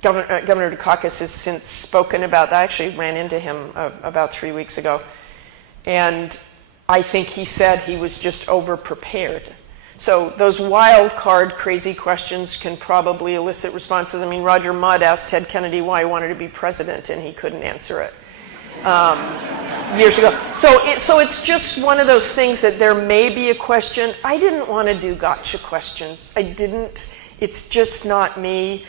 Dukakis has since spoken about that. I actually ran into him about 3 weeks ago, and I think he said he was just over-prepared. So those wild card, crazy questions can probably elicit responses. I mean, Roger Mudd asked Ted Kennedy why he wanted to be president, and he couldn't answer it years ago. So it's just one of those things that there may be a question. I didn't want to do gotcha questions. I didn't. It's just not me.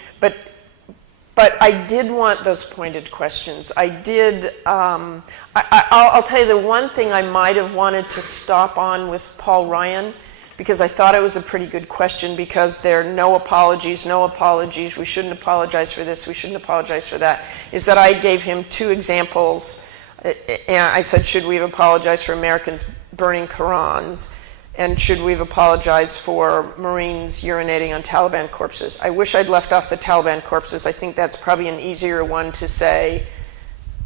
But I did want those pointed questions. I did. I'll tell you the one thing I might have wanted to stop on with Paul Ryan, because I thought it was a pretty good question, because there are no apologies, we shouldn't apologize for this, we shouldn't apologize for that, is that I gave him 2 examples. And I said, should we have apologized for Americans burning Qurans? And should we have apologized for Marines urinating on Taliban corpses? I wish I'd left off the Taliban corpses. I think that's probably an easier one to say,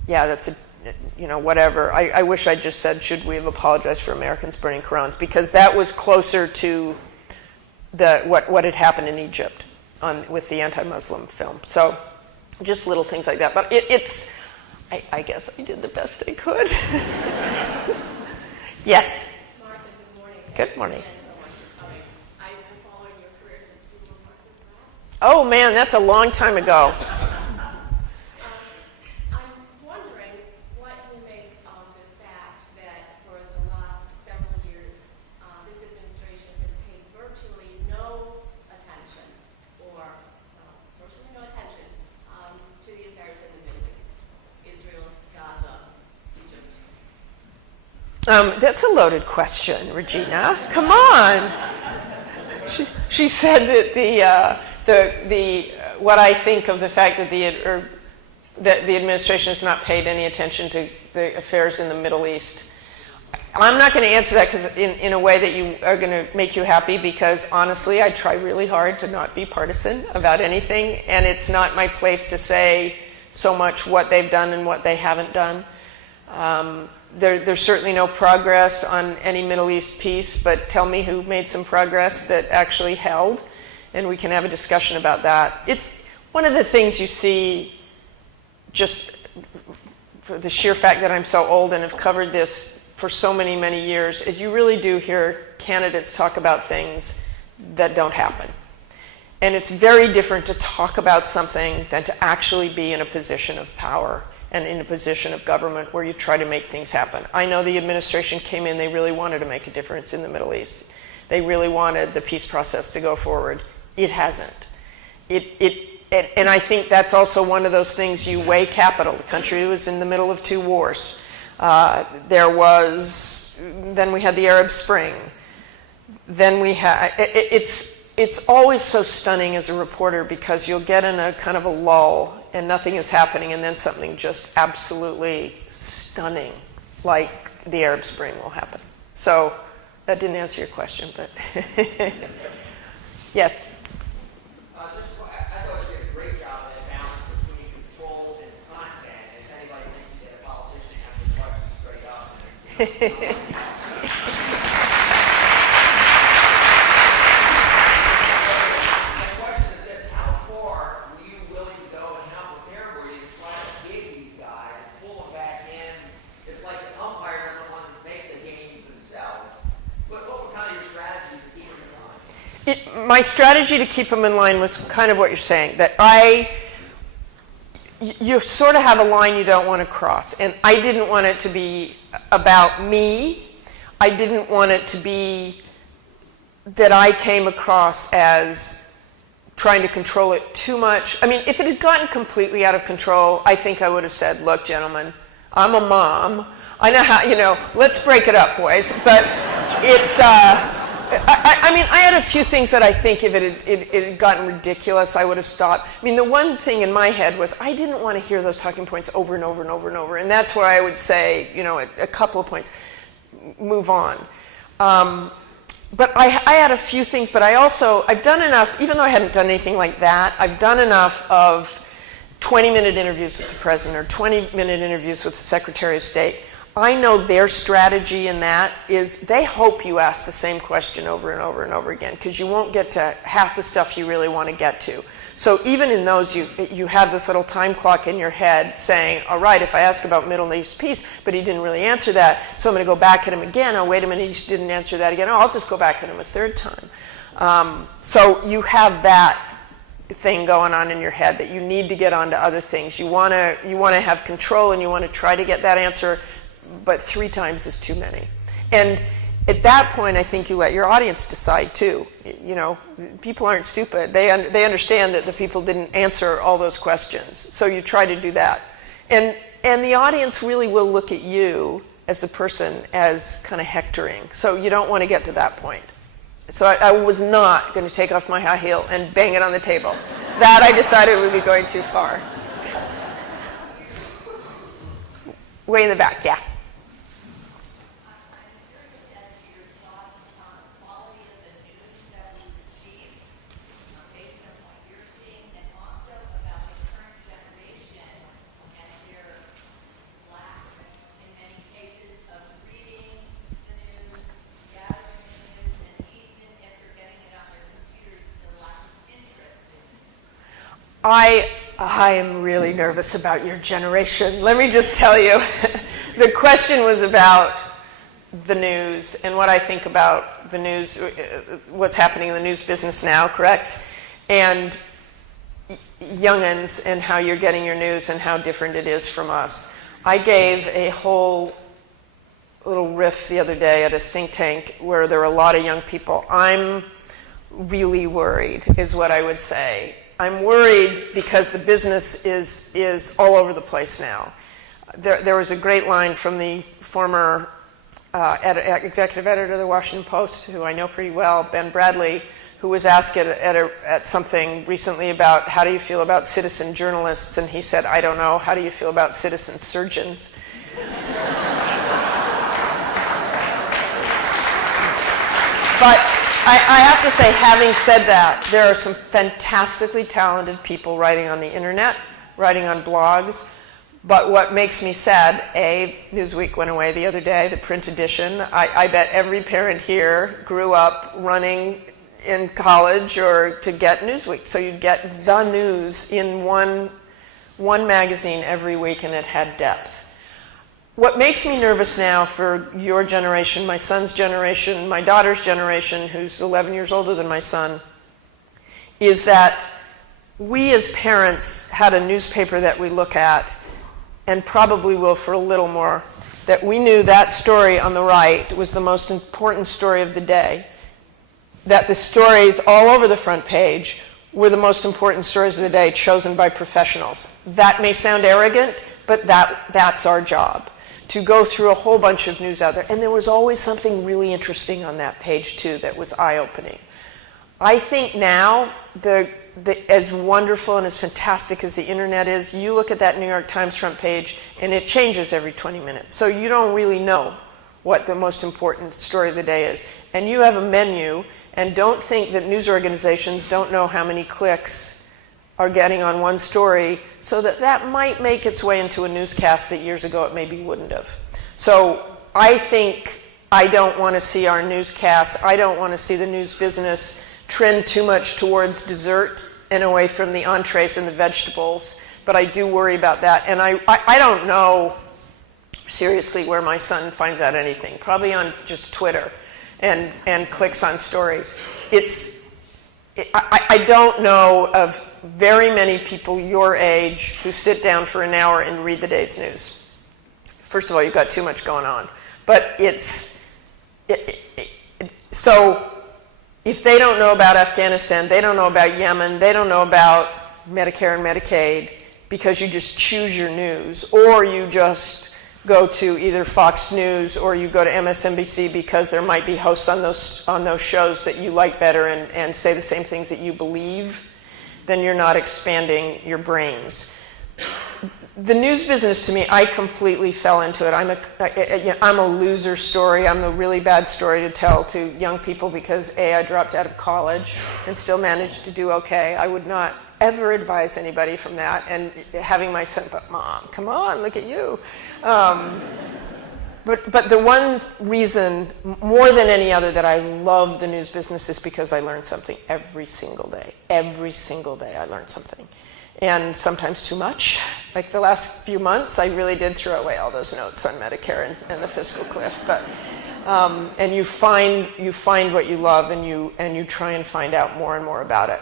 yeah, that's a, whatever. I wish I'd just said, should we have apologized for Americans burning Qurans? Because that was closer to what had happened in Egypt with the anti-Muslim film. So just little things like that. But I guess I did the best I could. Yes? Martha, good morning. Good morning. Thanks so much for coming. I've been following your career since you were Martha Pratt. Oh, man, that's a long time ago. I'm wondering what you make of the fact that for the last several years, this administration has paid virtually no attention, to the affairs in the Middle East, Israel, Gaza, Egypt. That's a loaded question, Regina. Come on. She said that what I think of the fact that the administration has not paid any attention to the affairs in the Middle East. I'm not going to answer that because in a way that you are going to make you happy, because honestly, I try really hard to not be partisan about anything, and it's not my place to say so much what they've done and what they haven't done. There's certainly no progress on any Middle East peace, but tell me who made some progress that actually held, and we can have a discussion about that. It's one of the things you see, just for the sheer fact that I'm so old and have covered this for so many, many years, is you really do hear candidates talk about things that don't happen. And it's very different to talk about something than to actually be in a position of power and in a position of government where you try to make things happen. I know the administration came in, they really wanted to make a difference in the Middle East. They really wanted the peace process to go forward. It hasn't. And I think that's also one of those things you weigh capital. The country was in the middle of 2 wars. Then we had the Arab Spring. Then we had, it's always so stunning as a reporter, because you'll get in a kind of a lull and nothing is happening, and then something just absolutely stunning like the Arab Spring will happen. So that didn't answer your question, but yes. I thought you did a great job of that balance between control and content. If anybody thinks you did a politician, you have to question straight up. My strategy to keep them in line was kind of what you're saying, that you sort of have a line you don't want to cross. And I didn't want it to be about me. I didn't want it to be that I came across as trying to control it too much. I mean, if it had gotten completely out of control, I think I would have said, look, gentlemen, I'm a mom. I know how, let's break it up, boys. But it's, I mean, I had a few things that I think if it had gotten ridiculous, I would have stopped. I mean, the one thing in my head was I didn't want to hear those talking points over and over and over and over. And that's where I would say, a couple of points, move on. But I had a few things, but I've done enough, even though I hadn't done anything like that, I've done enough of 20-minute interviews with the president or 20-minute interviews with the Secretary of State. I know their strategy in that is they hope you ask the same question over and over and over again because you won't get to half the stuff you really want to get to. So even in those, you have this little time clock in your head saying, all right, if I ask about Middle East peace, but he didn't really answer that, so I'm going to go back at him again. Oh, wait a minute, he didn't answer that again. Oh, I'll just go back at him a third time. So you have that thing going on in your head that you need to get onto other things. You want to have control and you want to try to get that answer, but 3 times is too many. And at that point, I think you let your audience decide too. People aren't stupid. They understand that the people didn't answer all those questions. So you try to do that. And the audience really will look at you as the person as kind of hectoring. So you don't want to get to that point. So I was not going to take off my high heel and bang it on the table. That I decided would be going too far. Way in the back, yeah. I am really nervous about your generation. Let me just tell you. The question was about the news and what I think about the news, what's happening in the news business now, correct? And young'uns and how you're getting your news and how different it is from us. I gave a whole little riff the other day at a think tank where there were a lot of young people. I'm really worried, is what I would say. I'm worried because the business is all over the place now. There was a great line from the former executive editor of the Washington Post, who I know pretty well, Ben Bradley, who was asked at something recently about how do you feel about citizen journalists, and he said, I don't know, how do you feel about citizen surgeons? But I have to say, having said that, there are some fantastically talented people writing on the internet, writing on blogs. But what makes me sad, Newsweek went away the other day, the print edition. I bet every parent here grew up running in college or to get Newsweek. So you'd get the news in one magazine every week, and it had depth. What makes me nervous now for your generation, my son's generation, my daughter's generation, who's 11 years older than my son, is that we as parents had a newspaper that we look at, and probably will for a little more, that we knew that story on the right was the most important story of the day, that the stories all over the front page were the most important stories of the day chosen by professionals. That may sound arrogant, but that's our job, to go through a whole bunch of news out there. And there was always something really interesting on that page, too, that was eye-opening. I think now, as wonderful and as fantastic as the internet is, you look at that New York Times front page, and it changes every 20 minutes. So you don't really know what the most important story of the day is. And you have a menu, and don't think that news organizations don't know how many clicks are getting on one story, so that might make its way into a newscast that years ago it maybe wouldn't have. So I think I don't want to see our newscasts, I don't want to see the news business trend too much towards dessert and away from the entrees and the vegetables, but I do worry about that. And I don't know seriously where my son finds out anything, probably on just Twitter and clicks on stories. I don't know of very many people your age who sit down for an hour and read the day's news. First of all, you've got too much going on. But so if they don't know about Afghanistan, they don't know about Yemen, they don't know about Medicare and Medicaid, because you just choose your news, or you just go to either Fox News or you go to MSNBC because there might be hosts on those shows that you like better and say the same things that you believe, then you're not expanding your brains. The news business, to me, I completely fell into it. I'm a loser story. I'm a really bad story to tell to young people because I dropped out of college and still managed to do okay. I would not ever advise anybody from that. And having my son, but Mom, come on, look at you. But the one reason, more than any other, that I love the news business is because I learn something every single day. Every single day I learn something. And sometimes too much. Like the last few months, I really did throw away all those notes on Medicare and the fiscal cliff. But and you find what you love, and you try and find out more and more about it.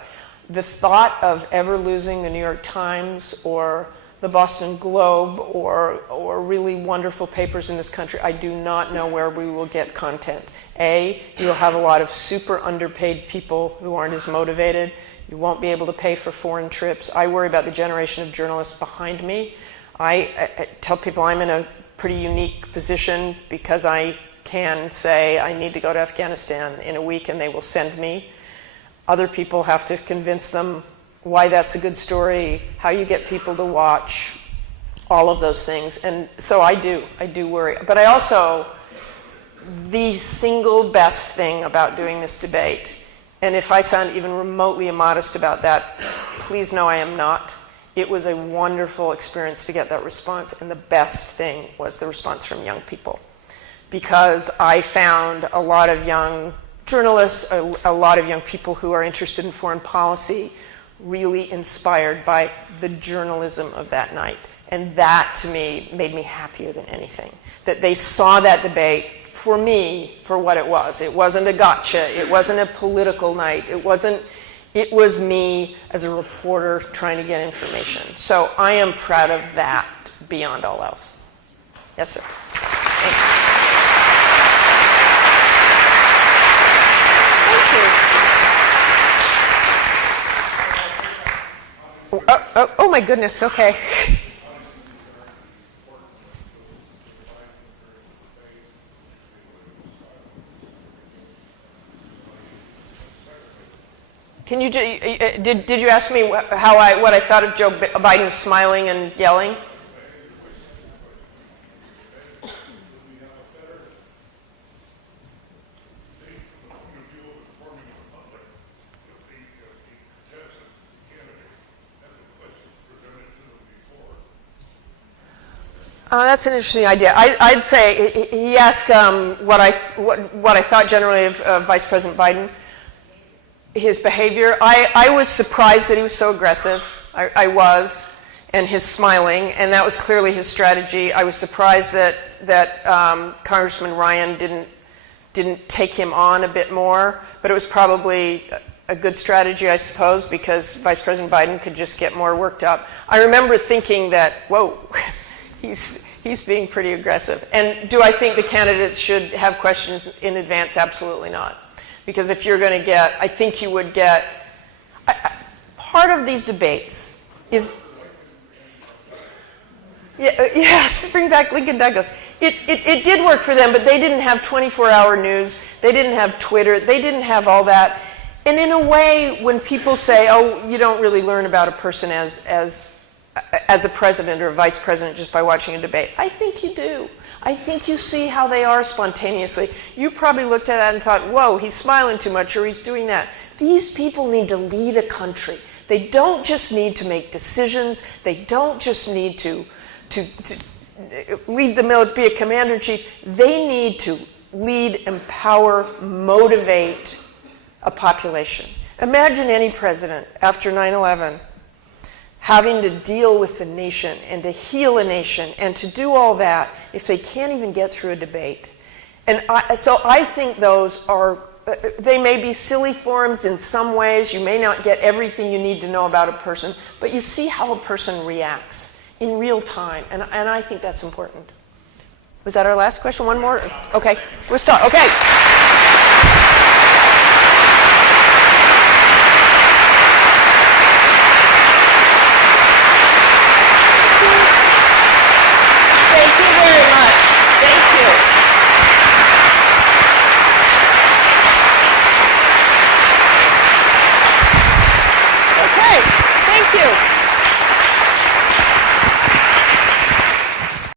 The thought of ever losing the New York Times or the Boston Globe or really wonderful papers in this country, I do not know where we will get content. You'll have a lot of super underpaid people who aren't as motivated. You won't be able to pay for foreign trips. I worry about the generation of journalists behind me. I tell people I'm in a pretty unique position because I can say I need to go to Afghanistan in a week and they will send me. Other people have to convince them why that's a good story, how you get people to watch, all of those things. And so I do worry. But I also, the single best thing about doing this debate, and if I sound even remotely immodest about that, please know I am not. It was a wonderful experience to get that response, and the best thing was the response from young people. Because I found a lot of young journalists, a lot of young people who are interested in foreign policy, really inspired by the journalism of that night. And that, to me, made me happier than anything. That they saw that debate, for me, for what it was. It wasn't a gotcha. It wasn't a political night. It was me as a reporter trying to get information. So I am proud of that beyond all else. Yes, sir. Thanks. Thank you. Oh my goodness, okay. Can you did you ask me what I thought of Joe Biden smiling and yelling? That's an interesting idea. I'd say he asked what I thought generally of Vice President Biden. His behavior, I was surprised that he was so aggressive. I was, and his smiling, and that was clearly his strategy. I was surprised that Congressman Ryan didn't take him on a bit more, but it was probably a good strategy, I suppose, because Vice President Biden could just get more worked up. I remember thinking that, whoa, he's being pretty aggressive. And do I think the candidates should have questions in advance? Absolutely not. Because if you're going to get, I think you would get, part of these debates is, yes, bring back Lincoln Douglas. It did work for them, but they didn't have 24-hour news. They didn't have Twitter. They didn't have all that. And in a way, when people say, oh, you don't really learn about a person as a president or a vice president just by watching a debate, I think you do. I think you see how they are spontaneously. You probably looked at that and thought, whoa, he's smiling too much or he's doing that. These people need to lead a country. They don't just need to make decisions. They don't just need to lead the military, be a commander-in-chief. They need to lead, empower, motivate a population. Imagine any president after 9/11 having to deal with the nation and to heal a nation and to do all that if they can't even get through a debate. And so I think those are, they may be silly forums in some ways. You may not get everything you need to know about a person, but you see how a person reacts in real time. And I think that's important. Was that our last question? One more? Okay, we'll start. Okay. you.